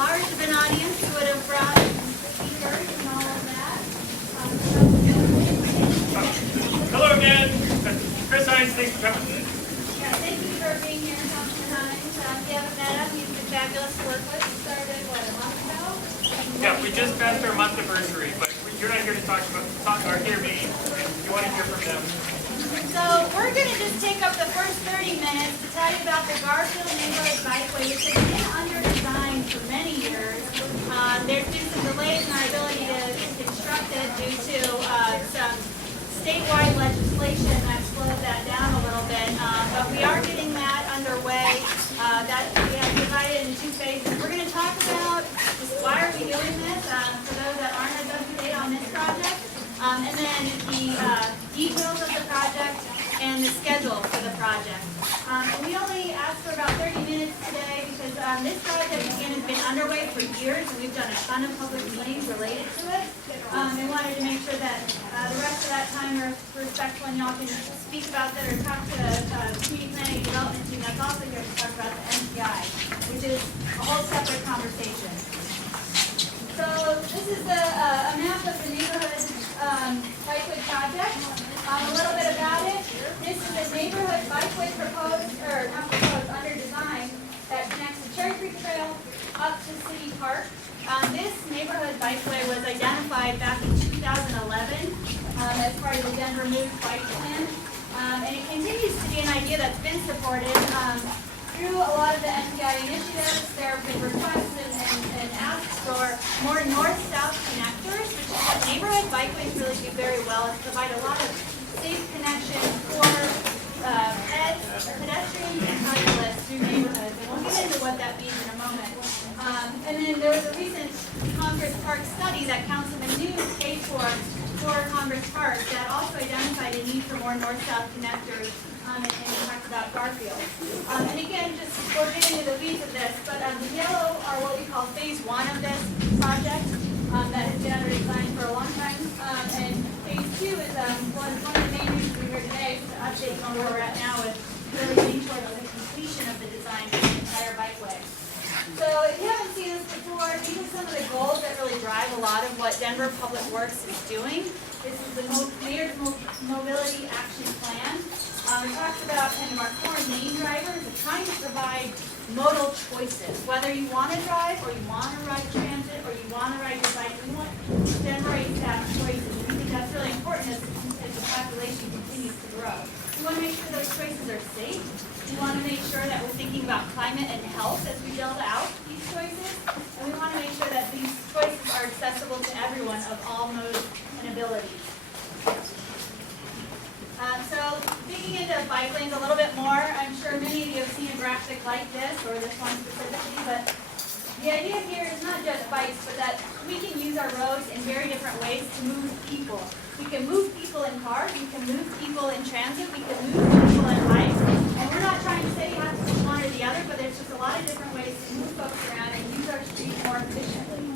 large of an audience who would have brought speakers and all of that. Hello again. Chris Hines, thanks for coming. Yeah, thank you for being here and coming tonight. If you haven't met him, he's been fabulous to work with. He started, what, a month ago? Yeah, we just passed our month anniversary, but you're not here to talk or hear me. You want to hear from them. So we're going to just take up the first 30 minutes to tell you about the Garfield neighborhood bikeway, which has been under design for many years. There's been some delays in our ability to construct it due to some statewide legislation that slowed that down a little bit. But we are getting that underway. That we have divided into two phases. We're going to talk about just why are we doing this for those that aren't as up to date on this project. And then the details of the project and the schedule for the project. And we only asked for about 30 minutes today because this project, again, has been underway for years, and we've done a ton of public meetings related to it. We wanted to make sure that the rest of that time are respectful and y'all can speak about that or talk to the community planning and development team that's also here to talk about the NPI, which is a whole separate conversation. So this is a map of the neighborhood bikeway project. A little bit about it. This is a neighborhood bikeway under design that connects the Cherry Creek Trail up to City Park. This neighborhood bikeway was identified back in 2011 as part of the Denver Move Bike Plan. And it continues to be an idea that's been supported through a lot of the NPI initiatives. There have been requests and asks for more north-south connectors, which is what neighborhood bikeways really do very well, is provide a lot of safe connections for pedestrians and cyclists through neighborhoods. And we'll get into what that means in a moment. And then there was a recent Congress Park study that Councilman News paid for Congress Park that also identified a need for more north-south connectors and talked about Garfield. And again, just we'll get into the weeds of this, but the yellow are what we call phase one of this project that has been under design for a long time. And phase two is one of the main reasons we're here today to update on where we're at now with really getting towards the completion of the design for the entire bikeway. So if you haven't seen this before, these are some of the goals that really drive a lot of what Denver Public Works is doing. This is the Mayor's Mobility Action Plan. It talks about kind of our core main drivers of trying to provide modal choices. Whether you want to drive or you want to ride transit or you want to ride your bike, we want to generate that choices. We think that's really important as the population continues to grow. We want to make sure those choices are safe. We want to make sure that we're thinking about climate and health as we build out these choices. And we want to make sure that these choices are accessible to everyone of all modes and abilities. So digging into bike lanes a little bit more, I'm sure many of you have seen a graphic like this, or this one specifically, but the idea here is not just bikes, but that we can use our roads in very different ways to move people. We can move people in cars, we can move people in transit, we can move people in bikes, and we're not trying to say you have to do one or the other, but there's just a lot of different ways to move folks around and use our streets more efficiently.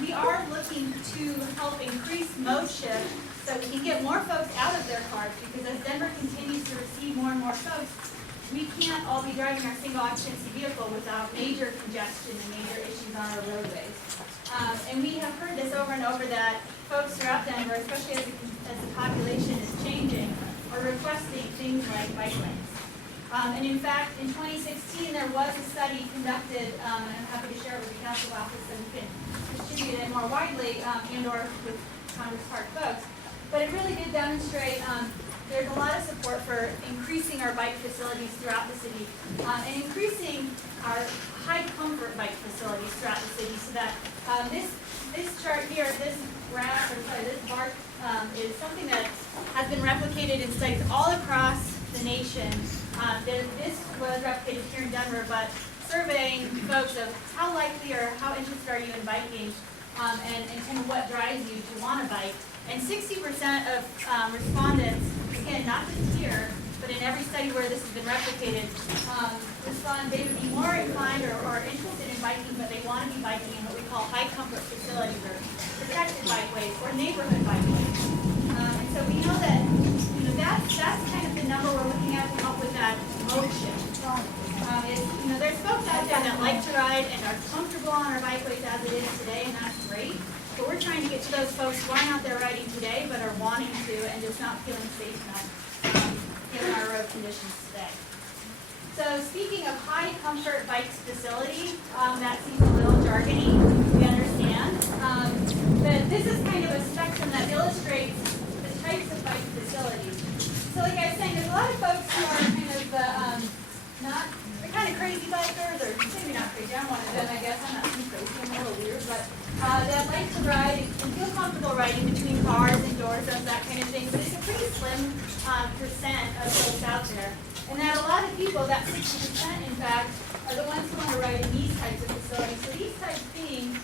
We are looking to help increase mode shift so we can get more folks out of their cars, because as Denver continues to receive more and more folks, we can't all be driving our single occupancy vehicle without major congestion and major issues on our roadways. And we have heard this over and over that folks throughout Denver, especially as the population is changing, are requesting things like bike lanes. And in fact, in 2016, there was a study conducted, and I'm happy to share it with the council office so we can distribute it more widely and or with Congress Park folks. But it really did demonstrate there's a lot of support for increasing our bike facilities throughout the city and increasing our high comfort bike facilities throughout the city, so that this chart here, this graph, this bar is something that has been replicated in studies all across the nation. This was replicated here in Denver, but surveying folks of how likely or how interested are you in biking and kind of what drives you to want to bike. And 60% of respondents, again, not just here, but in every study where this has been replicated, respond they would be more inclined or interested in biking, but they want to be biking in what we call high comfort facilities or protected bikeways or neighborhood bikeways. And so we know that that's kind of the number we're looking at to come up with that mode shift. There's folks out there that like to ride and are comfortable comfortable on our bikeways as it is today, and that's great. But we're trying to get to those folks who aren't out there riding today, but are wanting to and just not feeling safe enough given our road conditions today. So speaking of high comfort bikes facility, that seems a little jargony, we understand. But this is kind of a spectrum that illustrates the types of bike facilities. So like I was saying, there's a lot of folks who are kind of they're kind of crazy bikers, or maybe not crazy, I'm one of them, I guess. I'm not too crazy, I'm a little weird, but that like to ride and feel comfortable riding between cars and doors, that kind of thing. But it's a pretty slim percent of folks out there. And that a lot of people, that 60% in fact, are the ones who want to ride in these types of facilities. So these types being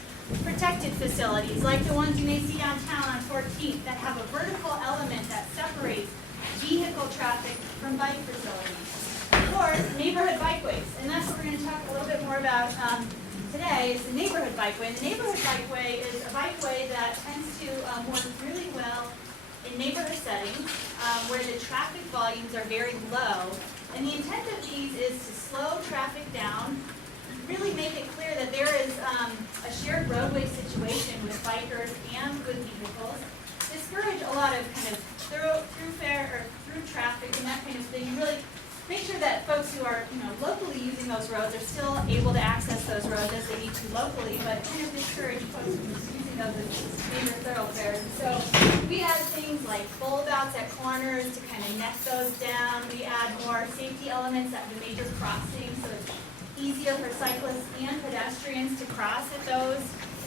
protected facilities, like the ones you may see downtown on 14th, that have a vertical element that separates vehicle traffic from bike facilities. Or neighborhood bikeways, and that's what we're going to talk a little bit more about today, is the neighborhood bikeway. And the neighborhood bikeway is a bikeway that tends to work really well in neighborhood settings where the traffic volumes are very low. And the intent of these is to slow traffic down, really make it clear that there is a shared roadway situation with bikers and with vehicles, discourage a lot of kind of through traffic and that kind of thing, and really make sure that folks who are locally using those roads are still able to access those roads as they need to locally, but kind of discourage folks from using those as major thoroughfares. And so we add things like bulb outs at corners to kind of net those down. We add more safety elements at the major crossings so it's easier for cyclists and pedestrians to cross at those.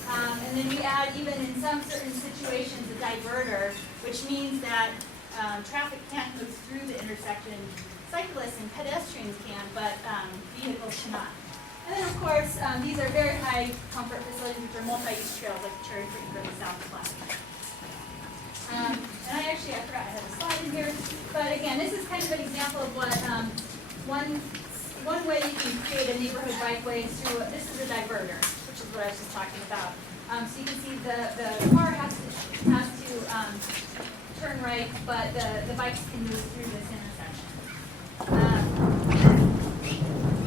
And then we add, even in some certain situations, a diverter, which means that traffic can't move through the intersection. Cyclists and pedestrians can, but vehicles cannot. And then, of course, these are very high comfort facilities, which are multi-use trails, like Cherry Creek or the South Platte. And I forgot I had a slide in here. But again, this is kind of an example of what one way you can create a neighborhood bikeway is through, this is a diverter, which is what I was just talking about. So you can see the car has to turn right, but the bikes can move through this intersection.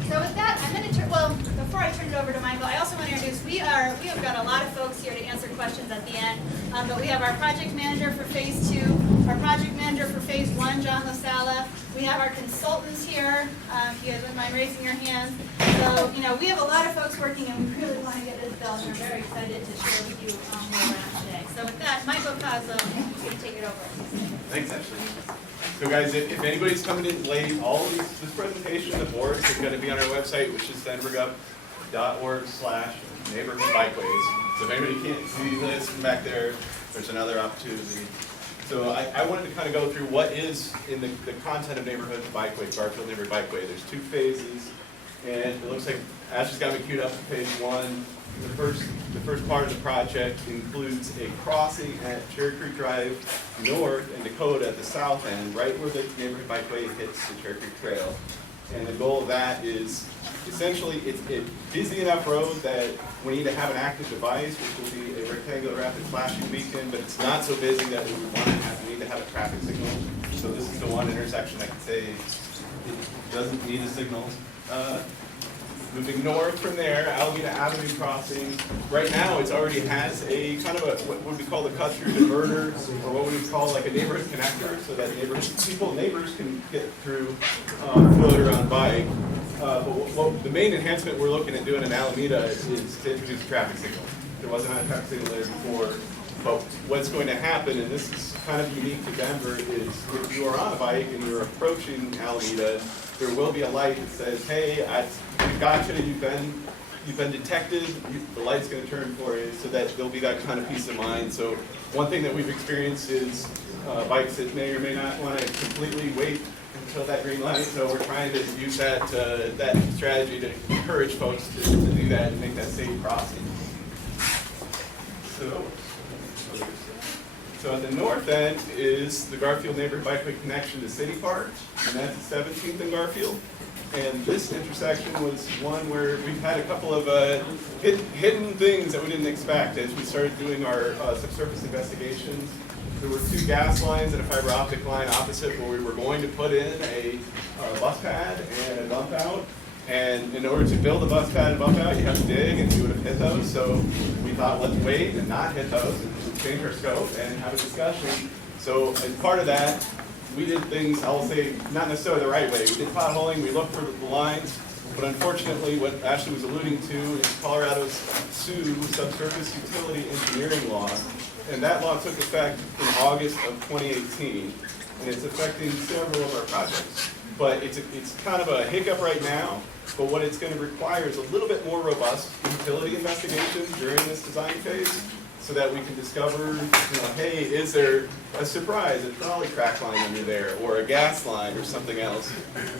So with that, I'm going to turn, before I turn it over to Michael, I also want to introduce, we have got a lot of folks here to answer questions at the end, but we have our project manager for phase 2, our project manager for phase 1, John LaSala. We have our consultants here, if you guys wouldn't mind raising your hands. So, we have a lot of folks working and we really want to get this done. We're very excited to share with you where we're at today. So with that, Michael Coslow is going to take it over. Thanks, Ashley. So guys, if anybody's coming in late, all of this presentation, the boards are going to be on our website, which is denvergov.org/neighborhood bikeways. So if anybody can't see this from back there, there's another opportunity. So I wanted to kind of go through what is in the content of Neighborhood Bikeway, Garfield Neighborhood Bikeway. There's 2 phases, and it looks like Ashley's got me queued up for phase 1. The first part of the project includes a crossing at Cherry Creek Drive North and Dakota at the south end, right where the Neighborhood Bikeway hits the Cherry Creek Trail. And the goal of that is essentially it's a busy enough road that we need to have an active device, which will be a rectangular rapid flashing beacon, but it's not so busy that we would need to have a traffic signal. So this is the one intersection I can say it doesn't need a signal. Moving north from there, Alameda Avenue crossing. Right now, it already has a kind of what we call the cut-through diverter, or what we would call like a neighborhood connector, so that neighbors can get through further on bike. But the main enhancement we're looking at doing in Alameda is to introduce a traffic signal. There wasn't a traffic signal there before. But what's going to happen, and this is kind of unique to Denver, is if you are on a bike and you're approaching Alameda, there will be a light that says, "Hey, we've got you. You've been detected." The light's going to turn for you, so that there'll be that kind of peace of mind. So one thing that we've experienced is bikes that may or may not want to completely wait until that green light. So we're trying to use that strategy to encourage folks to do that and make that safe crossing. So at the north end is the Garfield Neighborhood Bikeway connection to City Park, and that's 17th and Garfield. And this intersection was one where we've had a couple of hidden things that we didn't expect as we started doing our subsurface investigations. There were 2 gas lines and a fiber optic line opposite where we were going to put in a bus pad and a dump out. And in order to build a bus pad and bump out, you have to dig, and we would have hit those. So we thought, let's wait and not hit those, and change our scope and have a discussion. So as part of that, we did things, I'll say, not necessarily the right way. We did potholing, we looked for the lines, but unfortunately, what Ashley was alluding to is Colorado's SUE, Subsurface Utility Engineering Law, and that law took effect in August of 2018, and it's affecting several of our projects. But it's kind of a hiccup right now, but what it's going to require is a little bit more robust utility investigation during this design phase, so that we can discover, hey, is there a surprise, a trolley track line under there, or a gas line, or something else?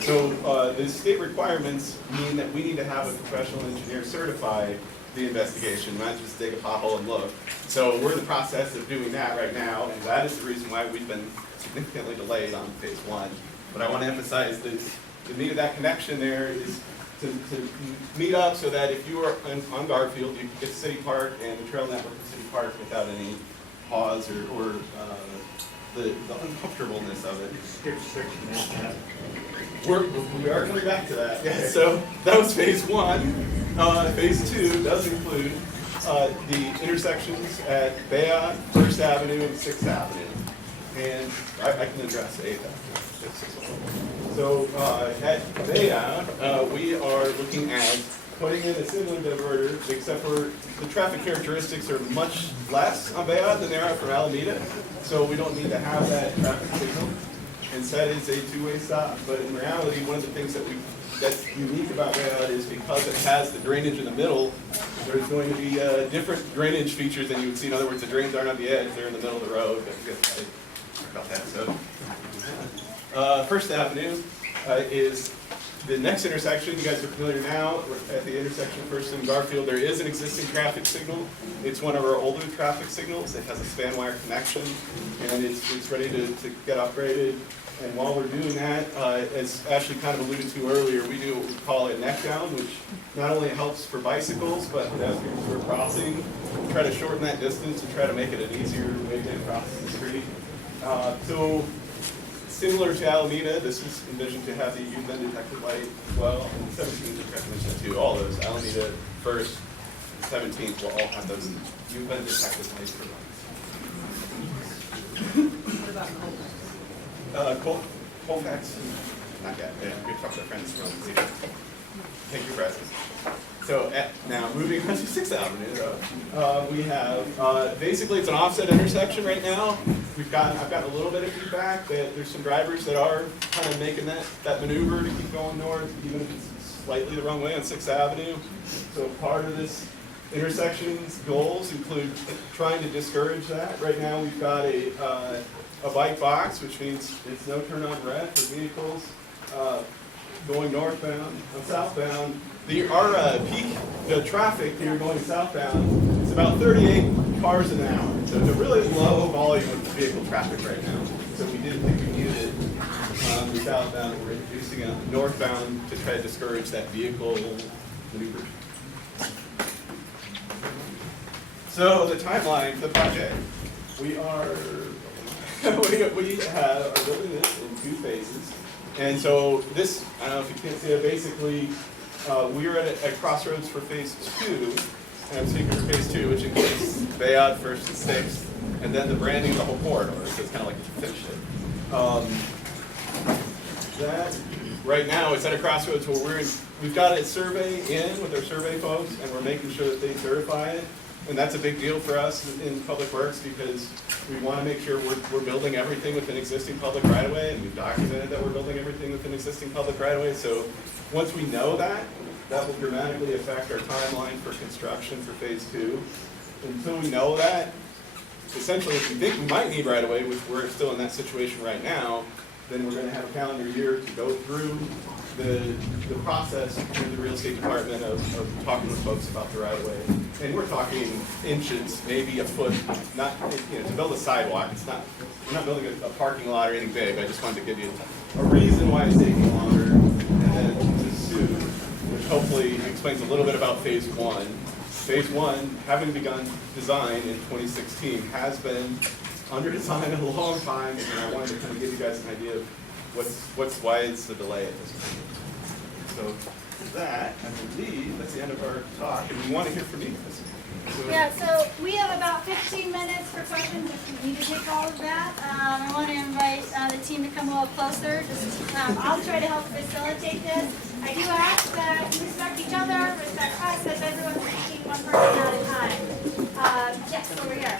So the state requirements mean that we need to have a professional engineer certify the investigation, not just dig a pothole and look. So we're in the process of doing that right now, and that is the reason why we've been significantly delayed on phase one. But I want to emphasize that the need of that connection there is to meet up so that if you are on Garfield, you can get to City Park and the trail network of City Park without any pause or the uncomfortableness of it. We are coming back to that. Yeah, so that was phase one. Phase two does include the intersections at Bayard, 1st Avenue, and 6th Avenue. And I can address 8th Avenue. So at Bayard, we are looking at putting in a similar diverter, except for the traffic characteristics are much less on Bayard than they are for Alameda. So we don't need to have that traffic signal. Instead, it's a two-way stop. But in reality, one of the things that's unique about Bayard is because it has the drainage in the middle, there's going to be different drainage features than you would see. In other words, the drains aren't on the edge, they're in the middle of the road. About that. So, 1st Avenue is the next intersection. You guys are familiar now. We're at the intersection of 1st and Garfield. There is an existing traffic signal. It's one of our older traffic signals. It has a span wire connection, and it's ready to get upgraded. And while we're doing that, as Ashley kind of alluded to earlier, we do what we call a neck down, which not only helps for bicycles, but pedestrians who are crossing, try to shorten that distance and try to make it an easier way to cross the street. So similar to Alameda, this is envisioned to have the U-bend detector light as well, and 17th is recommended too. All those, Alameda 1st, 17th will all have those U-bend detector lights for lights. Colfax, not yet. Yeah, we talked to our friends from the Thank you, presses. So now moving on to 6th Avenue, we have basically it's an offset intersection right now. I've got a little bit of feedback that there's some drivers that are kind of making that maneuver to keep going north, even if it's slightly the wrong way on 6th Avenue. So part of this intersection's goals include trying to discourage that. Right now we've got a bike box, which means it's no turn on red for vehicles going northbound. On southbound, our peak traffic here going southbound is about 38 cars an hour. So it's a really low volume of vehicle traffic right now. So we didn't think we needed it on the southbound. We're introducing it northbound to try to discourage that vehicle maneuver. So the timeline for the project, we are building this in 2 phases. And so this, I don't know if you can see it, basically we're at a crossroads for phase 2, and I'm speaking for phase 2, which includes Bayard 1st and 6th, and then the branding of the whole corridor, so it's kind of like you finish it. That, right now, it's at a crossroads where we've got a survey in with our survey folks, and we're making sure that they certify it. And that's a big deal for us in Public Works because we want to make sure we're building everything within existing public right-of-way, and we've documented that we're building everything within existing public right-of-way. So once we know that, that will dramatically affect our timeline for construction for phase 2. Until we know that, essentially if we think we might need right-of-way, which we're still in that situation right now, then we're going to have a calendar year to go through the process through the real estate department of talking with folks about the right-of-way. And we're talking inches, maybe a foot, not, to build a sidewalk, we're not building a parking lot or anything big. I just wanted to give you a reason why it's taking longer, and then to sue, which hopefully explains a little bit about phase 1. Phase 1, having begun design in 2016, has been under design a long time, and I wanted to kind of give you guys an idea of why it's the delay at this point. So with that, I believe that's the end of our talk, and we want to hear from you guys. So, Yeah, so we have about 15 minutes for questions if you need to take all of that. I want to invite the team to come a little closer. I'll try to help facilitate this. I do ask that you respect each other, respect us, as everyone's speaking one person at a time. Yes, over here.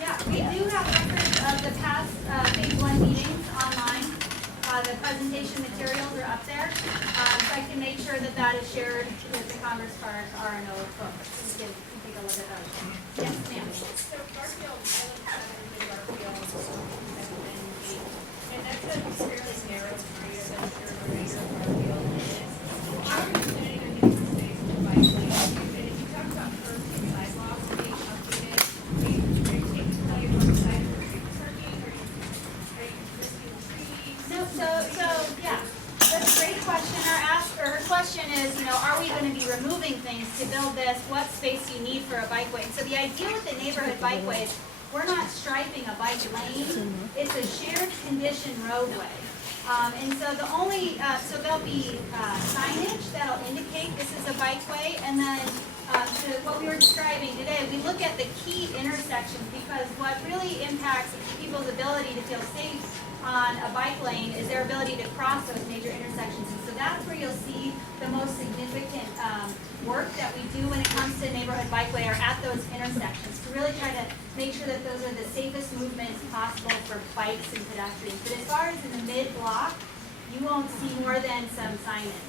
Yeah, we do have records of the past phase 1 meetings online. The presentation materials are up there. So I can make sure that that is shared with the Congress Park RNO folks. You can take a look at those. Yes, ma'am. So Garfield, I live in Garfield, and that's a fairly narrow area that's your Garfield is. How are you planning on using space for bike lanes? And if you talk about curbs and sidewalks being updated, are you taking play one side of the street parking, or are you risking trees? So yeah, that's a great question. Her question is, are we going to be removing things to build this? What space do you need for a bikeway? So the idea with the neighborhood bikeways, we're not striping a bike lane. It's a shared condition roadway. And so so there'll be signage that'll indicate this is a bikeway, and then to what we were describing today, we look at the key intersections, because what really impacts people's ability to feel safe on a bike lane is their ability to cross those major intersections. And so that's where you'll see the most significant work that we do when it comes to neighborhood bikeway, are at those intersections, to really try to make sure that those are the safest movements possible for bikes and pedestrians. But as far as in the mid-block, you won't see more than some signage.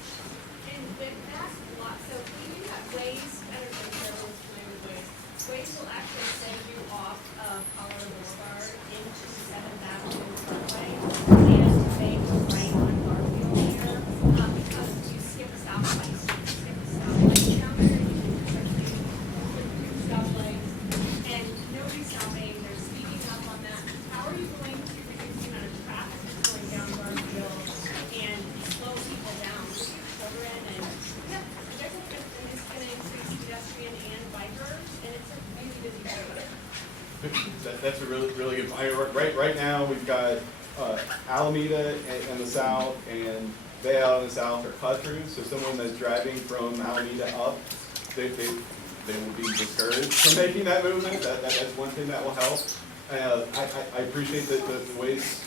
And the past block, so we do have ways, I don't know if everyone's familiar with ways. Ways will actually send you off of Colorado Boulevard into 7th Avenue Parkway, and to make a right on Garfield here, because you skip a stoplight, down there, you can essentially flip through stoplights, and nobody's stopping, they're speeding up on that. How are you going to reduce the amount of traffic that's going down Garfield and slow people down, children, and, I think it's gonna increase pedestrian and bikers, and it's a really busy road. That's a really good point. Right now, we've got Alameda in the south and Vale in the south are cut-throughs. So someone that's driving from Alameda up, they will be discouraged from making that movement. That's one thing that will help. I appreciate the ways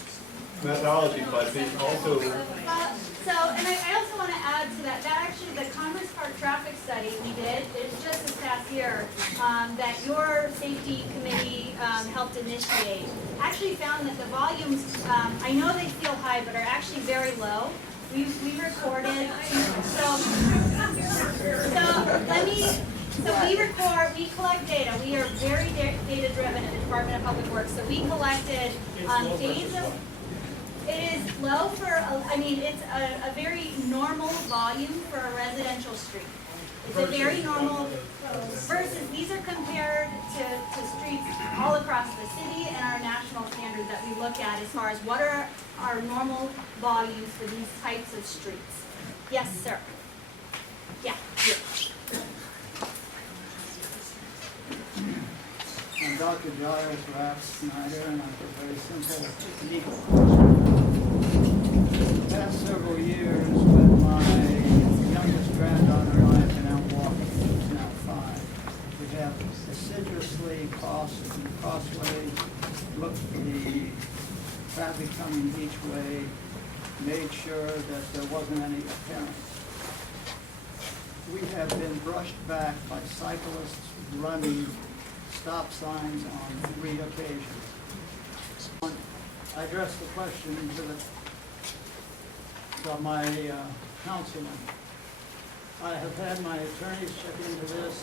methodology, but I think also. And I also want to add to that actually the Congress Park traffic study we did, it's just this past year, that your safety committee helped initiate, actually found that the volumes, I know they feel high, but are actually very low. We recorded, we collect data. We are very data driven in the Department of Public Works. So we collected days of. It is low for, it's a very normal volume for a residential street. It's a very normal, versus these are compared to streets all across the city and our national standards that we look at as far as what are our normal volumes for these types of streets. Yes, sir. Yeah. I'm Dr. Giles Rapp Snyder, and I have a very simple legal question. The past several years, when my youngest granddaughter and I have been out walking, who's now 5, we have assiduously crossed the crossways, looked for the traffic coming each way, made sure that there wasn't any appearance. We have been brushed back by cyclists running stop signs on 3 occasions. I addressed the question to my councilman. I have had my attorneys check into this.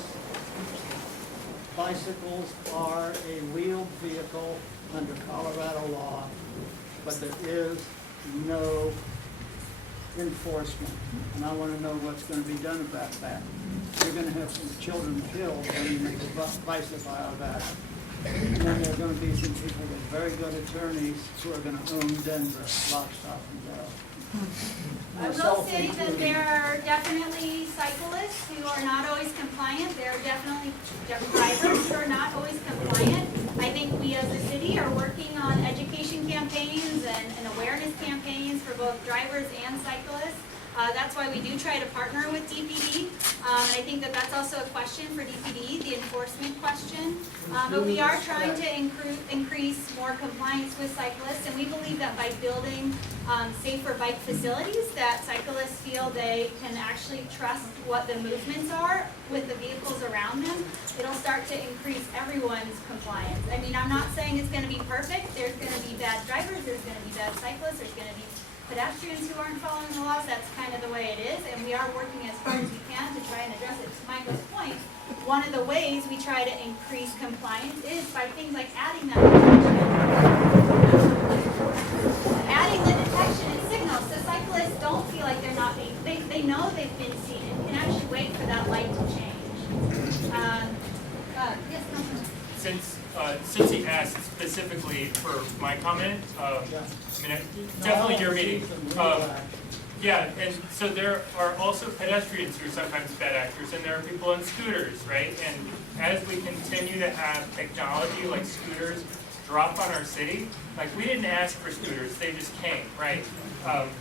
Bicycles are a wheeled vehicle under Colorado law, but there is no enforcement, and I want to know what's going to be done about that. You're going to have some children killed when you make a bicycle out of that. And then there are going to be some people with very good attorneys who are going to own Denver, lock, stock, and barrel. I will say that there are definitely cyclists who are not always compliant. There are definitely drivers who are not always compliant. I think we as a city are working on education campaigns and awareness campaigns for both drivers and cyclists. That's why we do try to partner with DPD. I think that that's also a question for DPD, the enforcement question. But we are trying to increase more compliance with cyclists, and we believe that by building safer bike facilities, that cyclists feel they can actually trust what the movements are with the vehicles around them, it'll start to increase everyone's compliance. I mean, I'm not saying it's going to be perfect. There's going to be bad drivers, there's going to be bad cyclists, there's going to be pedestrians who aren't following the laws. That's kind of the way it is, and we are working as hard as we can to try and address it. To Michael's point, one of the ways we try to increase compliance is by things like adding that detection. Adding the detection and signals so cyclists don't feel like they're not being, they know they've been seen and can actually wait for that light to change. Yes, Councilman. Since he asked specifically for my comment, I mean, definitely your meeting. Yeah, and so there are also pedestrians who are sometimes bad actors, and there are people on scooters, right? And as we continue to have technology like scooters drop on our city, like we didn't ask for scooters, they just came, right?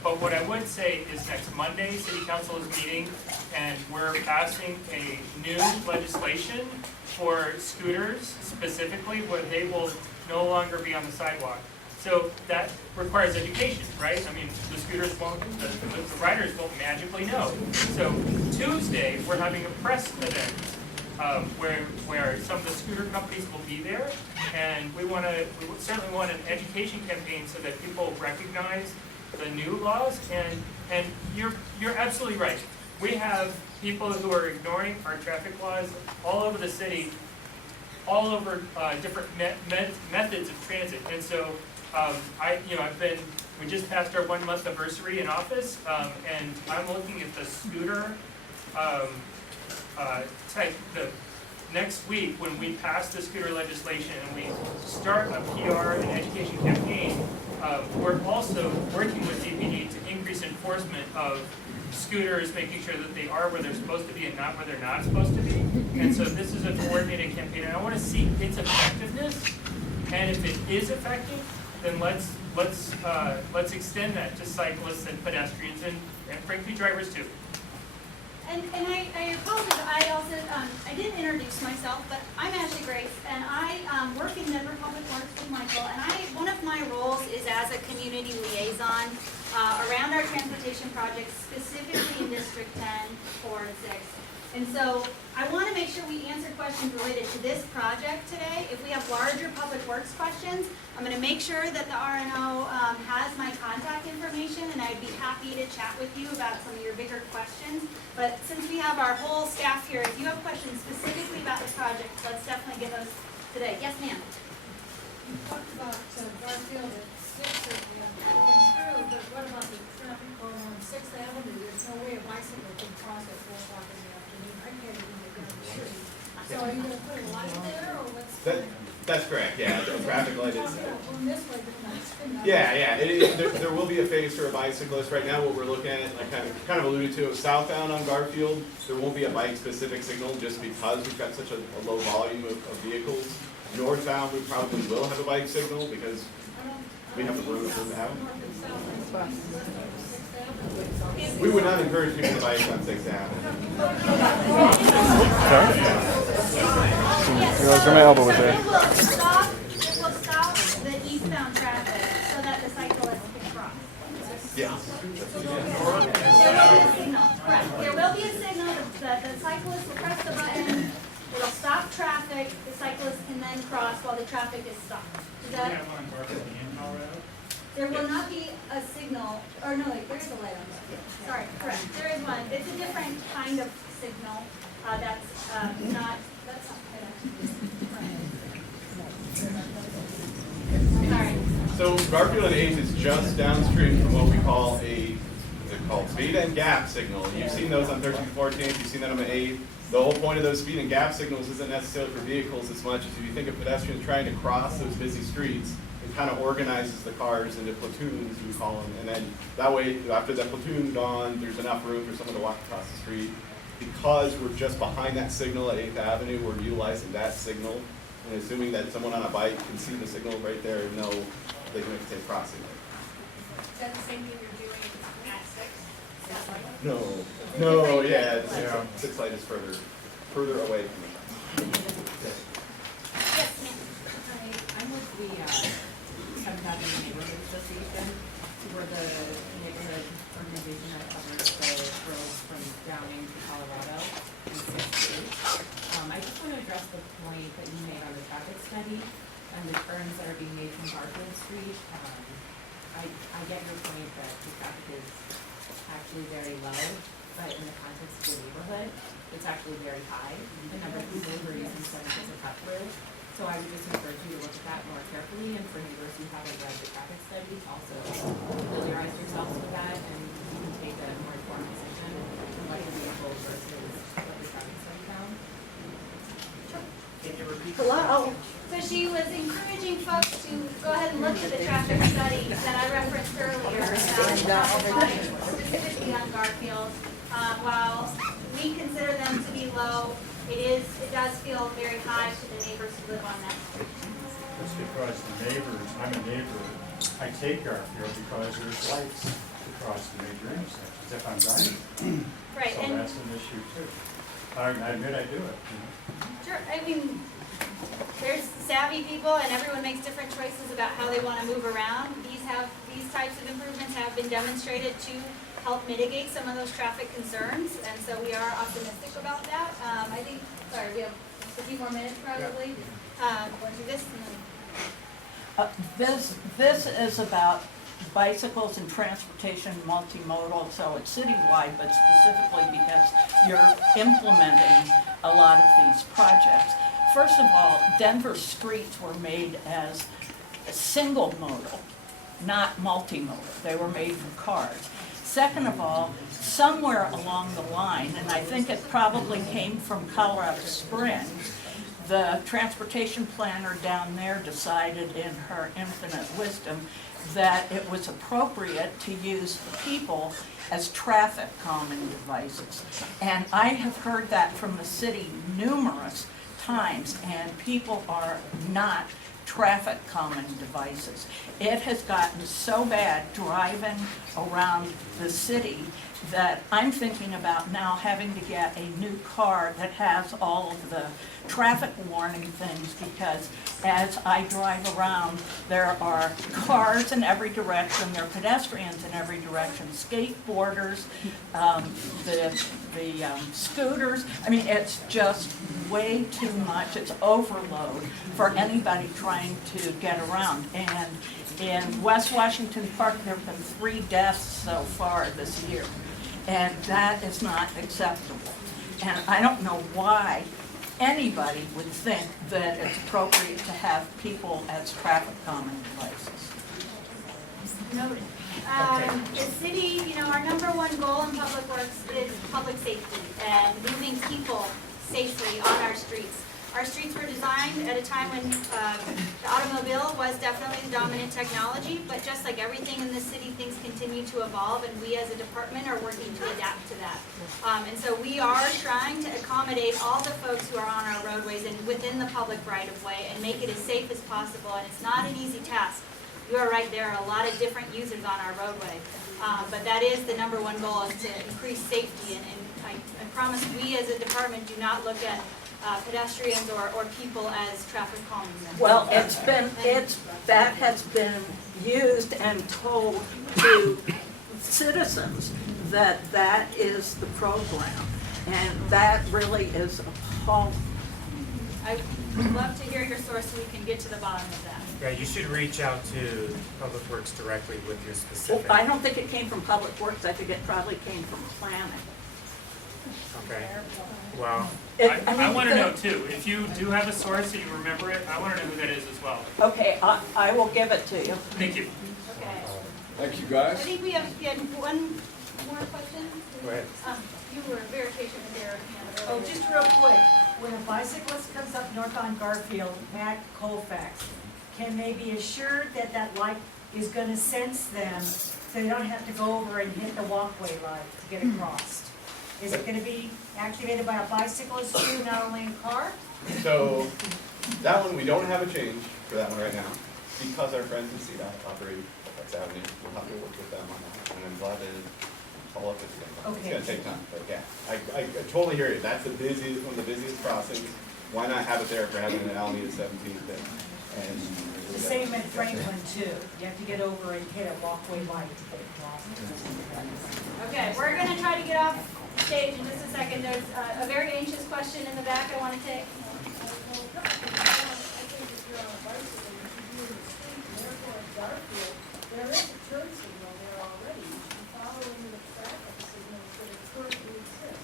But what I would say is next Monday, City Council is meeting, and we're passing a new legislation for scooters specifically, where they will no longer be on the sidewalk. So that requires education, right? I mean, the scooters won't, the riders won't magically know. So Tuesday, we're having a press event where some of the scooter companies will be there, and we certainly want an education campaign so that people recognize the new laws. And you're absolutely right. We have people who are ignoring our traffic laws all over the city, all over different methods of transit. And so we just passed our 1 month anniversary in office, and I'm looking at the scooter the next week when we pass the scooter legislation and we start a PR and education campaign. We're also working with DPD to increase enforcement of scooters, making sure that they are where they're supposed to be and not where they're not supposed to be. And so this is a coordinated campaign, and I want to see its effectiveness. And if it is effective, then let's extend that to cyclists and pedestrians and frankly drivers too. And I apologize, I didn't introduce myself, but I'm Ashley Grace, and I work in Denver Public Works with Michael, and one of my roles is as a community liaison around our transportation projects, specifically in District 10, 4, and 6. And so I want to make sure we answer questions related to this project today. If we have larger public works questions, I'm going to make sure that the RNO has my contact information, and I'd be happy to chat with you about some of your bigger questions. But since we have our whole staff here, if you have questions specifically about the project, let's definitely get those today. Yes, ma'am. You talked about Garfield at 6th going through, but what about the traffic going on 6th Avenue? There's no way a bicycle can cross at 4 o'clock in the afternoon. I can't even get down the street. So are you going to put a light there, or what's? That's correct, yeah, the traffic light is. Well, this way, but not. Yeah, there will be a phase for a bicyclist. Right now, what we're looking at, like kind of alluded to, southbound on Garfield, there won't be a bike-specific signal just because we've got such a low volume of vehicles. Northbound, we probably will have a bike signal because we have the room to have it. We would not encourage people to bike on 6th Avenue. Yes, my elbow was there. It will stop the eastbound traffic so that the cyclists can cross. Yeah. There will be a signal, correct. There will be a signal that the cyclist will press the button, it'll stop traffic, the cyclist can then cross while the traffic is stopped. Is that? There will not be a signal, or no, there is a light on there. Sorry, correct, there is one. It's a different kind of signal that's not. Sorry. So Garfield and 8th is just downstream from what we call called speed and gap signal. You've seen those on 13th, 14th, you've seen that on the 8th. The whole point of those speed and gap signals isn't necessarily for vehicles as much as if you think of pedestrians trying to cross those busy streets. If kind of organizes the cars into platoons, we call them, and then that way, after that platoon gone, there's enough room for someone to walk across the street. Because we're just behind that signal at 8th Avenue, we're utilizing that signal, and assuming that someone on a bike can see the signal right there and know they can make a crossing. Is that the same thing you're doing at 6? Is that right? No, yeah, Six Light is further away from the Yes, ma'am. Hi, I'm with the Seventh Avenue Neighborhood Association. We're the neighborhood organization that covers the roads from Downing to Colorado and 6th Street. I just want to address the point that you made on the traffic study and the turns that are being made from Garfield Street. I get your point that the traffic is actually very low, but in the context of the neighborhood, it's actually very high. The number of people who are using 7 as a cut through. So I would just encourage you to look at that more carefully, and for neighbors who haven't read the traffic study, also familiarize yourselves with that, and you can take a more informed decision on what your vehicle versus what the traffic study found. Can you repeat? Hello. So she was encouraging folks to go ahead and look at the traffic study that I referenced earlier about specifically on Garfield. While we consider them to be low, it does feel very high to the neighbors who live on that street. That's because the neighbors, I'm a neighbor, I take Garfield because there's lights across the major intersections if I'm driving. Right, So and that's an issue too. I admit I do it, sure, I mean, there's savvy people and everyone makes different choices about how they want to move around. These types of improvements have been demonstrated to help mitigate some of those traffic concerns, and so we are optimistic about that. I think, sorry, we have a few more minutes probably. We'll do this and then. This is about bicycles and transportation multimodal, so it's citywide, but specifically because you're implementing a lot of these projects. First of all, Denver streets were made as single modal, not multimodal. They were made for cars. Second of all, somewhere along the line, and I think it probably came from Colorado Springs, the transportation planner down there decided in her infinite wisdom that it was appropriate to use people as traffic calming devices. And I have heard that from the city numerous times, and people are not traffic calming devices. It has gotten so bad driving around the city that I'm thinking about now having to get a new car that has all of the traffic warning things, because as I drive around, there are cars in every direction, there are pedestrians in every direction, skateboarders, the scooters. I mean, it's just way too much. It's overload for anybody trying to get around. And in West Washington Park, there have been 3 deaths so far this year. And that is not acceptable. And I don't know why anybody would think that it's appropriate to have people as traffic calming devices. Noted. The city, our number one goal in public works is public safety and moving people safely on our streets. Our streets were designed at a time when the automobile was definitely the dominant technology, but just like everything in this city, things continue to evolve, and we as a department are working to adapt to that. And so we are trying to accommodate all the folks who are on our roadways and within the public right-of-way and make it as safe as possible, and it's not an easy task. You are right, there are a lot of different users on our roadway, but that is the number one goal, is to increase safety, and I promise we as a department do not look at pedestrians or people as traffic calming them. Well, that has been used and told to citizens that is the program, and that really is appalling. I would love to hear your source so we can get to the bottom of that. Yeah, you should reach out to Public Works directly with your Well, specific. I don't think it came from Public Works. I think it probably came from planning. Okay, well, I want to know too, if you do have a source and you remember it, I want to know who that is as well. Okay, I will give it to you. Thank you. Okay. Thank you, I guys. think we have one more question. go ahead. You were very patient with your hand. Oh, just real quick, when a bicyclist comes up north on Garfield, Matt Colfax, can they be assured that that light is gonna sense them, so they don't have to go over and hit the walkway light to get across? Is it gonna be activated by a bicyclist too, not only a car? So, that one, we don't have a change for that one right now, because our friends in CDOT operate Flex Avenue, we'll have to work with them on that, and I'm glad they didn't follow up with it. It's Okay. gonna take time, but yeah, I totally hear you, that's the busiest, one of the busiest crossings, why not have it there for having an Alameda 17th and. The same at Franklin too, you have to get over and hit a walkway light to get across. Okay, we're gonna try to get off stage in just a second. There's a very anxious question in the back I wanna take. Garfield, there is a turn signal there already, you should be following the traffic signals that currently exist.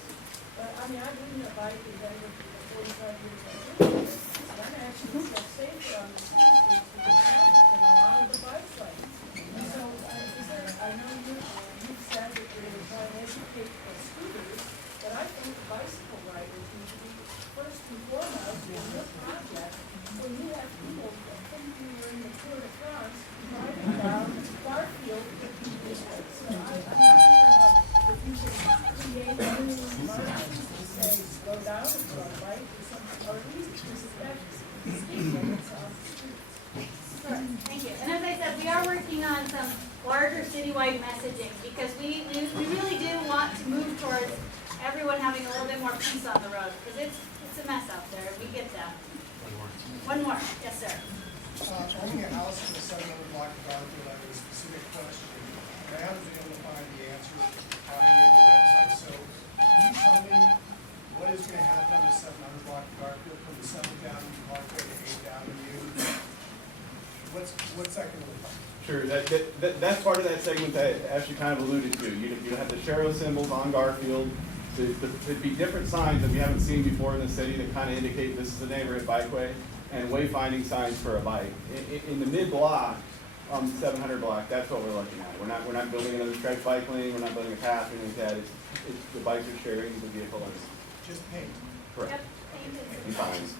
But, I mean, I've ridden a bike and been with 45 years old, and I'm actually so safer on the city streets with the traffic than a lot of the bike lanes. And so, is there, I know you've said that you're trying to educate the scooters, but I think the bicycle riders need to be first and foremost in your project, when you have people that think you're in the Tour de France, driving down Garfield with people. So I'm not sure how, if you can create new markings to say, slow down for a bike or something, or at least respect speed limits on the streets. Sure, thank you. And as I said, we are working on some larger citywide messaging because we really do want to move towards everyone having a little bit more peace on the road because it's a mess out there. We get that. One more. Yes, sir. Owning a house in the 700 block of Garfield, I have a specific question, and I haven't been able to find the answer on any of the websites. So, can you tell me what is going to happen on the 700 block of Garfield from the 7th Avenue Parkway to 8th Avenue? What's that going to look like? Sure, that's part of that segment that Ashley kind of alluded to. You have the Shero symbols on Garfield. So there'd be different signs that we haven't seen before in the city that kind of indicate this is a neighborhood bikeway, and wayfinding signs for a bike. In the mid-block, on the 700 block, that's what we're looking at. We're not building another stretch bike lane, we're not building a path or anything like that. It's the bikes are sharing the vehicle lanes. Just paint. Correct. Yep. Thank you. And signs.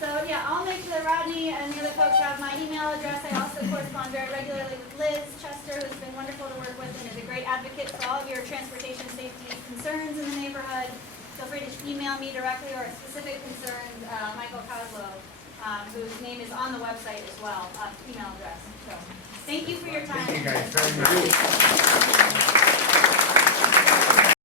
So yeah, I'll make sure that Rodney and the other folks have my email address. I also correspond very regularly with Liz Chester, who's been wonderful to work with and is a great advocate for all of your transportation safety concerns in the neighborhood. Feel free to email me directly or a specific concern, Michael Coslow, whose name is on the website as well, email address. So thank you for your time. Thank you guys very much.